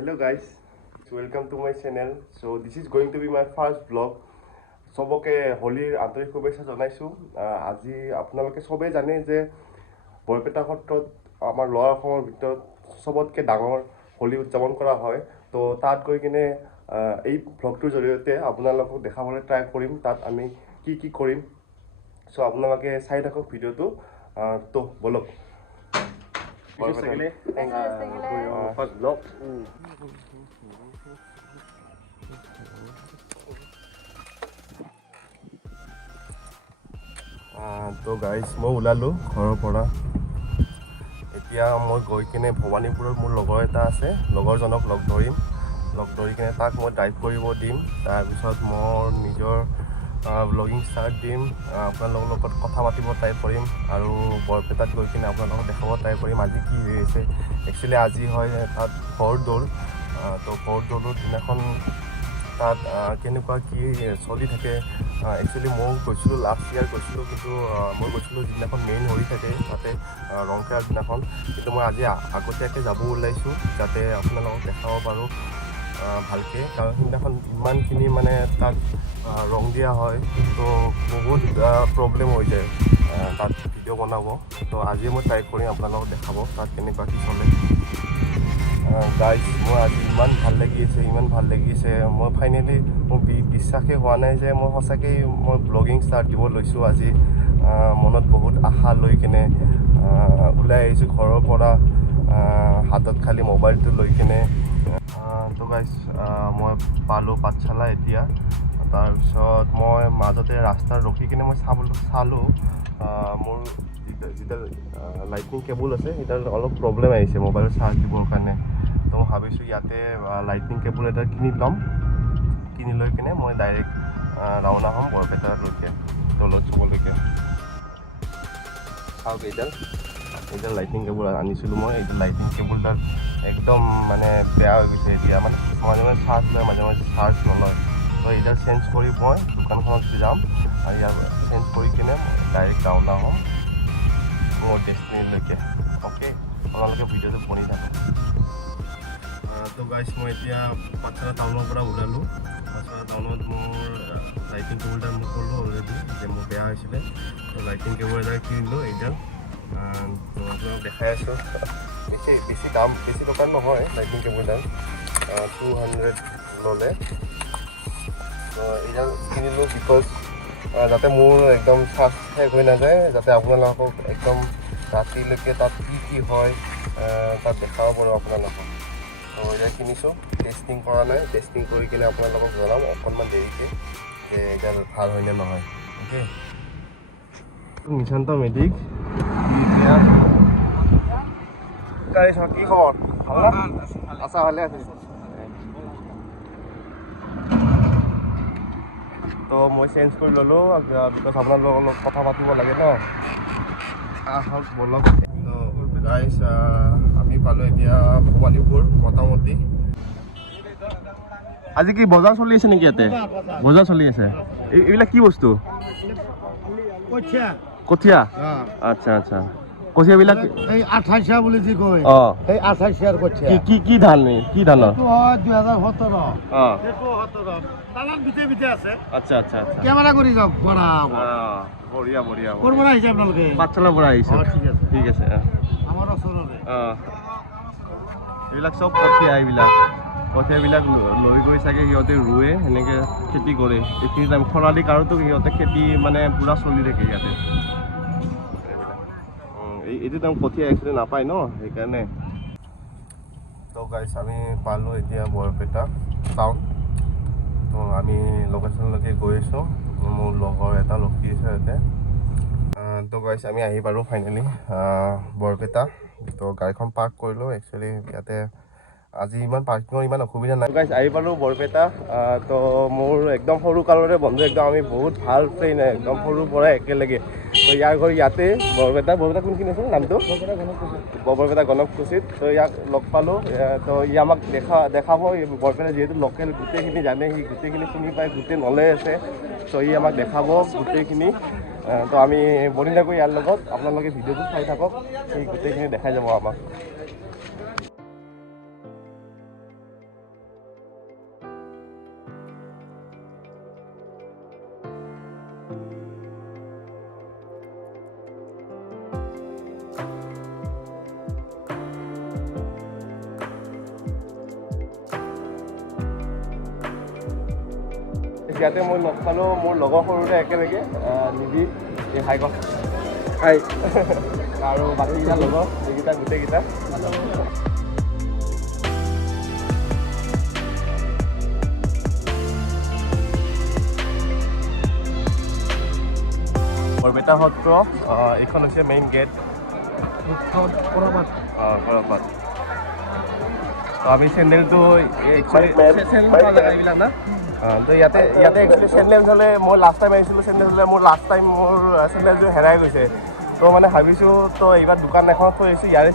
Hello guys, welcome to my channel. So this is going to be my first vlog. সবকে হোলিৰ আন্তৰিক শুভেচ্ছা জনাইছোঁ। আজি আপোনালোকে সবেই জানে যে বৰপেটা সত্ৰত আমাৰ লোৱাৰ অসমৰ ভিতৰত সবতকৈ ডাঙৰ হোলী উদযাপন কৰা হয়। তো তাত গৈ কিনে এই ভ্লগটোৰ জৰিয়তে আপোনালোকক দেখাবলৈ ট্ৰাই কৰিম তাত আমি কি কৰিম। সো আপোনালোকে চাই থাকক ভিডিঅ'টো। তো বলক first vlog. তো গাইজ মই ওলালোঁ ঘৰৰ পৰা। এতিয়া মই গৈ কিনে ভৱানীপুৰত মোৰ লগৰ এটা আছে, লগৰজনক লগ ধৰি কিনে তাক মই ড্ৰাইভ কৰিব দিম। তাৰপিছত মোৰ নিজৰ ব্লগিং ষ্টাৰ্ট দিম, আপোনালোকৰ লগত কথা পাতিব ট্ৰাই কৰিম আৰু বৰপেটাত গৈ কিনে আপোনালোকক দেখাব ট্ৰাই কৰিম আজি কি হৈ আছে। একচুৱেলি আজি হয় তাত ঘৰদৌল। তো ঘৰদৌলৰ দিনাখন তাত কেনেকুৱা কি চলি থাকে। একচুৱেলি মই গৈছিলোঁ লাষ্ট ইয়াৰ গৈছিলোঁ, কিন্তু মই গৈছিলোঁ যিদিনাখন মেইন হৈ থাকে তাতে ৰং খেলাৰ দিনাখন। কিন্তু মই আজি আগতীয়াকৈ যাব ওলাইছোঁ যাতে আপোনালোকক দেখাব পাৰোঁ ভালকৈ, কাৰণ সেইদিনাখন ইমানখিনি মানে তাত ৰং দিয়া হয়। তো বহুত প্ৰব্লেম হৈ যায় তাত ভিডিঅ' বনাব। তো আজি মই ট্ৰাই কৰিম আপোনালোকক দেখাব তাত কেনেকুৱা কি চলে। গাইজ মোৰ আজি ইমান ভাল লাগিছে, মই ফাইনেলি মোৰ বিশ্বাসেই হোৱা নাই যে মই সঁচাকৈ মই ব্লগিং ষ্টাৰ্ট দিব লৈছোঁ আজি। মনত বহুত আশা লৈ কিনে ওলাই আহিছোঁ ঘৰৰ পৰা, হাতত খালি মোবাইলটো লৈ কিনে। তো গাইজ মই পালোঁ পাঠশালা এতিয়া। তাৰপিছত মই মাজতে ৰাস্তাত ৰখি কিনে মই চালোঁ মোৰ যিডাল লাইটনিং কেবুল আছে সেইডাল অলপ প্ৰব্লেম আহিছে মোবাইলত চাৰ্জ দিবৰ কাৰণে। তো মই ভাবিছোঁ ইয়াতে লাইটনিং কেবুল এটা কিনি লৈ কিনে মই ডাইৰেক্ট ৰাওনা হ'ম বৰপেটালৈকে, লৎসৱলৈকে। চাওক এইডাল লাইটনিং কেবুল আনিছিলোঁ মই। এইডাল লাইটনিং কেবুলডাল একদম মানে বেয়া হৈ গৈছে এতিয়া, মানে মাজে মাজে চাৰ্জ লয়, মাজে মাজে চাৰ্জ নলয়। তো এইডাল চেঞ্জ কৰি মই দোকানখনত যাম আৰু ইয়াৰ চেঞ্জ কৰি কিনে মই ডাইৰেক্ট ৰাওনা হ'ম মোৰ ডেষ্টিনিলৈকে। অ'কে, আপোনালোকে ভিডিঅ'টো বনি থাকক। তো গাইজ মই এতিয়া পাঠশালা টাউনৰ পৰা ওলালোঁ। পাঠশালা টাউনত মোৰ লাইটিং কেবুলডাল মই ক'লোঁ অলৰেডি যে মোৰ বেয়া হৈছিলে। তো লাইটিং কেবুল এডাল কিনিলোঁ এইডাল। তো আপোনালোক দেখাই আছোঁ, বেছি টকাৰ নহয় লাইটিং কেবুলডাল, 200 ল'লে। তো এইডাল কিনিলোঁ বিকজ যাতে মোৰ একদম চাৰ্জ শেষ হৈ নাযায়, যাতে আপোনালোকক একদম ৰাতিলৈকে তাত কি হয় তাত দেখাব পাৰোঁ আপোনালোকক। তো এইডাল কিনিছোঁ, টেষ্টিং কৰা নাই, টেষ্টিং কৰি কিনে আপোনালোকক জনাম অকণমান দেৰিকৈ যে এইডাল ভাল হয়নে নহয়। অ'কে, নিশান্ত মেডিক এতিয়া গাড়ী চাওক। কি খবৰ? ভাল আছা? ভালে আছে। তো মই চেঞ্জ কৰি ল'লোঁ বিকজ আপোনালোকৰ লগত কথা পাতিব লাগে ন। আহক বলক। তো গাইজ আমি পালোঁ এতিয়া ভৱানীপুৰ মোটামুটি। আজি কি বজাৰ চলি আছে নেকি? ইয়াতে বজাৰ চলি আছে। এইবিলাক কি বস্তু? কঠীয়া। আচ্ছা আচ্ছা, কঠীয়াবিলাক এই 28 বুলি যি কয়, এই 28 কঠীয়া। কি ধান? কি ধানৰ? 2017। আছে। আচ্ছা আচ্ছা আচ্ছা, কেমেৰা কৰি যাওক। বঢ়িয়া ক'ৰ পৰা আহিছে আপোনালোকে? পাঠশালাৰ পৰা আহিছে। ঠিক আছে। আমাৰ ওচৰতে এইবিলাক চব কঠীয়াবিলাক লৈ গৈ চাগে সিহঁতে ৰুৱে, সেনেকৈ খেতি কৰে। এইখিনি টাইম খৰালি কাৰণতো সিহঁতে খেতি মানে পূৰা চলি থাকে ইয়াতে। এইটো টাইম কঠীয়া একচুৱেলি নাপায় ন, সেইকাৰণে। তো গাইজ আমি পালোঁ এতিয়া বৰপেটা টাউন। তো আমি লোকেশ্যনলৈকে গৈ আছোঁ, মোৰ লগৰ এটা ৰখি আছে ইয়াতে। তো গাইজ আমি আহি পালোঁ ফাইনেলি বৰপেটা। তো গাড়ীখন পাৰ্ক কৰিলোঁ। একচুৱেলি ইয়াতে আজি পাৰ্কিঙৰ ইমান অসুবিধা নাই। গাইজ আহি পালোঁ বৰপেটা। তো মোৰ একদম সৰু কালৰে বন্ধু, একদম আমি বহুত ভাল ফ্ৰেণ্ড, একদম সৰুৰ পৰাই একেলগে। তো ইয়াৰ ঘৰ ইয়াতে বৰপেটা কোনখিনি আছিল নামটো? বৰপেটা গণককুছিত। তো ইয়াক লগ পালোঁ। তো ই আমাক দেখাব বৰপেটা যিহেতু লোকেল, গোটেইখিনি জানে, সি গোটেইখিনি চিনি পায়, গোটেই নলেজ আছে। তো ই আমাক দেখাব গোটেইখিনি। তো আমি বনি থাকোঁ ইয়াৰ লগত। আপোনালোকে ভিডিঅ'টো চাই থাকক, সি গোটেইখিনি দেখাই যাব আমাক। ইয়াতে মই লগ পালোঁ মোৰ লগৰ সৰুৰে একেলগে নিবি এই হাই কষ্ট হাই আৰু বাকীকেইটা লগৰ এইকেইটা গোটেইকেইটা বৰপেটা সত্ৰ এইখন হৈছে মেইন গেট কৰবাত আমি চেণ্ডেলটো এইবিলাক না তো ইয়াতে একচুৱেলি চেণ্ডেল হ'লে মই লাষ্ট টাইম আহিছিলোঁ চেণ্ডেল হ'লে মোৰ লাষ্ট টাইম মোৰ চেণ্ডেলযোৰ হেৰাই গৈছে তো মানে ভাবিছোঁ তো এইবাৰ দোকান এখনত থৈ আহিছোঁ ইয়াৰে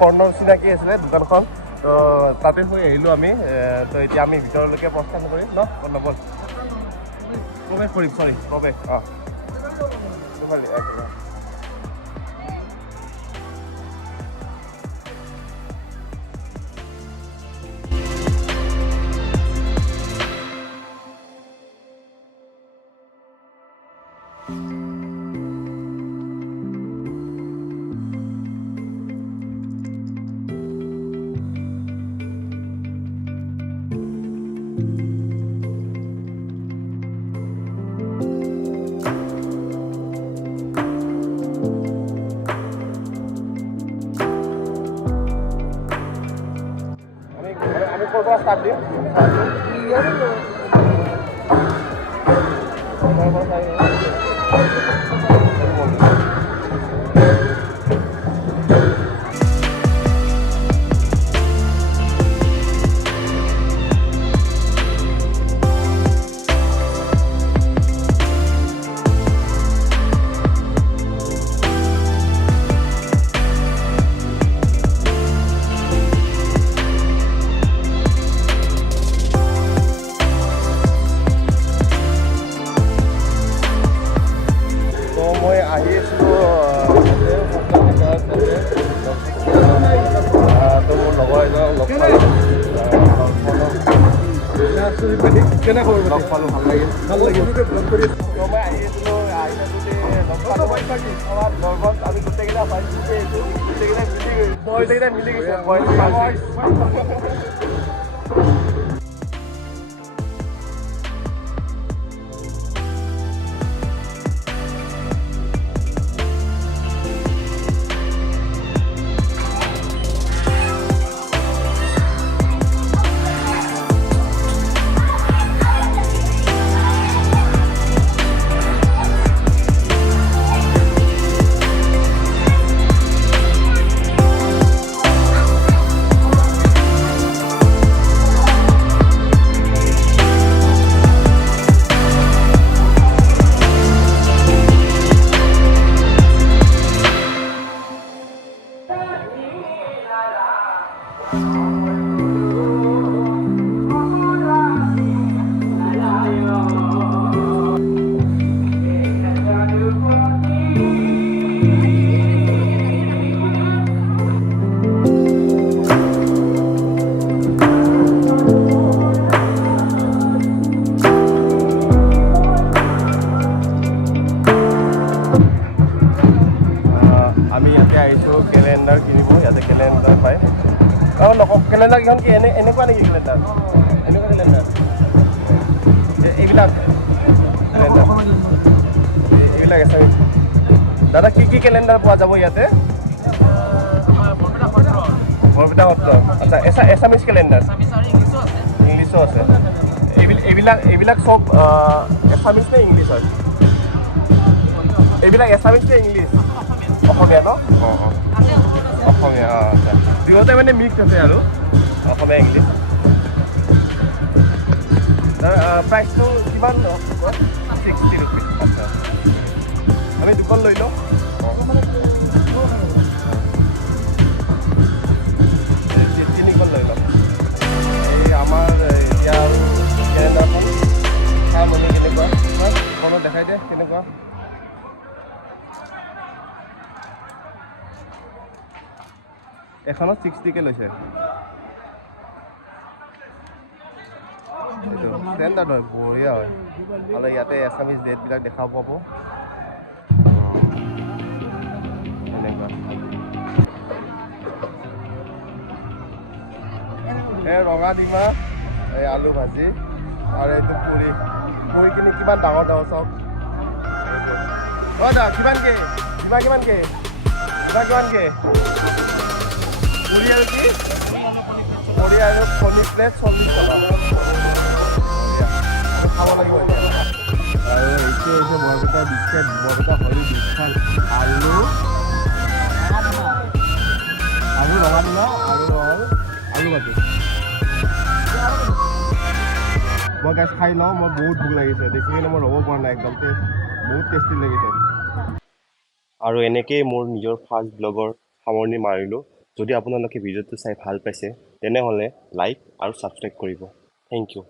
কৰ্ণৰ চিনাকি আছিলে দোকানখন তো তাতে থৈ আহিলোঁ আমি তো এতিয়া আমি ভিতৰলৈকে প্ৰস্থান কৰিম ন নবল প্ৰৱেশ কৰিম প্ৰৱেশ আমি ক'ৰ পৰা ষ্টাৰ্ট দিম কেনে খবৰ লগ পালোঁ ভাল লাগিল মই আহি আছিলোঁ আহি থাকোঁতে লগ পালোঁ আমাৰ লগৰত আমি গোটেইকেইটা গোটেইকেইটা মিলি গৈছে আমি ইয়াতে আহিছোঁ কেলেণ্ডাৰ কিনিব ইয়াতে কেলেণ্ডাৰ পায় নকওঁ কেলেণ্ডাৰকেইখন কি এনেকুৱা নেকি কেলেণ্ডাৰ এনেকুৱা কেলেণ্ডাৰ এইবিলাক এইবিলাক এছামিজ দাদা কি কি কেলেণ্ডাৰ পোৱা যাব ইয়াতে বৰপেটা সত্ৰ আচ্ছা এছামিজ কেলেণ্ডাৰ ইংলিছো আছে এইবিলাক চব এছামিজ নে ইংলিছ হয় এইবিলাক এছামিজ নে ইংলিছ অসমীয়া ন অসমীয়া আচ্ছা দুয়োটাই মানে মিক্স আছে আৰু অসমীয়া ইংলিছ প্ৰাইচটো কিমান 60 ৰুপিজ আচ্ছা আমি দুখন লৈ লওঁ তিনিখন লৈ লওঁ এই আমাৰ এতিয়া আৰু কেলেণ্ডাৰখন চাম আমি কেনেকুৱা ফোনত দেখাই দিয়ে কেনেকুৱা এখনত 60কে লৈছে এইটো ষ্টেণ্ডাৰ্ড হয় বঢ়িয়া হয় আৰু ইয়াতে এছামিজ ডেটবিলাক দেখা পাব এনেকুৱা এই ৰঙা ডিমা এই আলু ভাজি আৰু এইটো পুৰি বহি কিনে কিমান ডাঙৰ ডাঙৰ চাওক দা কিমানকে কিমানকে পুৰি আৰু কি পুৰি আৰু কণী প্লেট 40 টকা খাব লাগিব এতিয়া আৰু এইটো হৈছে বৰপেটাৰ বিখ্যাত বৰপেটা হলি বিখ্যাত আলু ৰঙালাও আৰু আলু ভাজি মই গাছ খাই লওঁ মই বহুত ভোক লাগিছে দেখি কিনে মই ৰ'ব পৰা নাই একদম বহুত টেষ্টি লাগিছে আৰু এনেকেই মোৰ নিজৰ ফাৰ্ষ্ট ব্লগৰ সামৰণি মাৰিলোঁ যদি আপোনালোকে ভিডিঅ'টো চাই ভাল পাইছে তেনেহ'লে লাইক আৰু ছাবস্ক্ৰাইব কৰিব থেংক ইউ